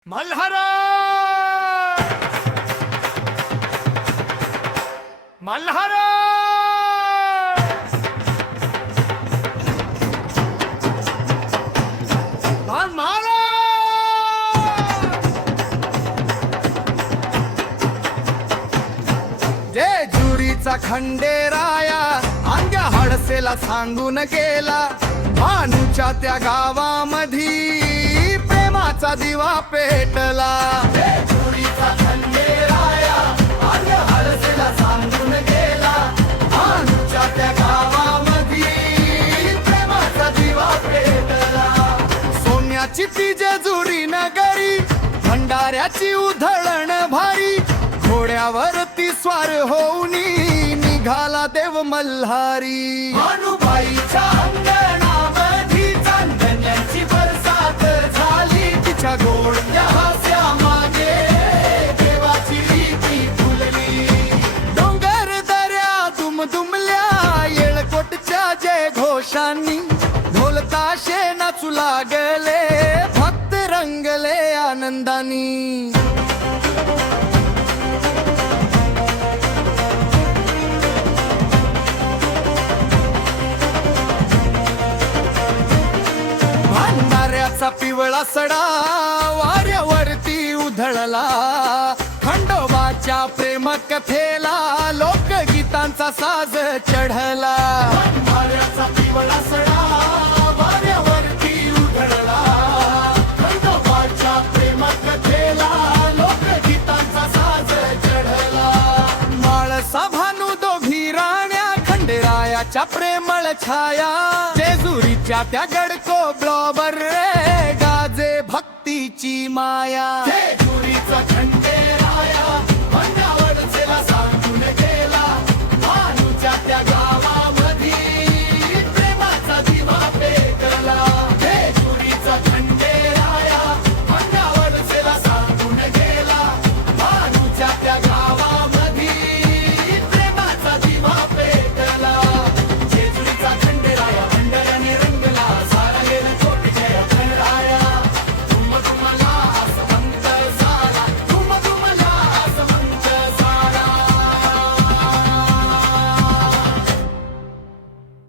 मल्हार मल्हार जेजुरीचा खंडेराया अंग्या हडसेला सांगून गेला, भानूच्या त्या गावामधी प्रेमाचा दिवा पेटला। जेजुरीचा खंडेराया अंग्या हडसेला सांगून गेला, भानूच्या त्या गावामधी प्रेमाचा दिवा पेटला। सोन्याची ती जेजुरी नगरी, भंडाऱ्याची उधळण भारी, घोड्यावरती स्वार होऊनी निघाला देव मल्हारी। भानुबाईच्या अंगणामधी चांदण्याची बरसात झाली, तिच्या गोडक्या हास्यामागे देवाची रीती फुलली। डोंगर दऱ्या दुमदुमल्या येळकोटच्या जय घोषांनी, ढोल ताशे नाचू लागले, भक्त रंगले आनंदानी। भंडाऱ्याचा पिवळा सडा वाऱ्यावरती उधळला, खंडोबाच्या प्रेम कथेला लोकगीतांचा साज चढला। भंडाऱ्याचा पिवळा सडा वाऱ्यावरती उधळला, खंडोबाच्या प्रेम कथेला लोकगीतांचा साज चढला। माळसा भानू दोघी राण्या, खंडेरायाच्या प्रेमळ छाया, जेजुरीच्या त्या गडको ब्लॉबर रे गाजे भक्तीची माया। जेजुरीचा खंडे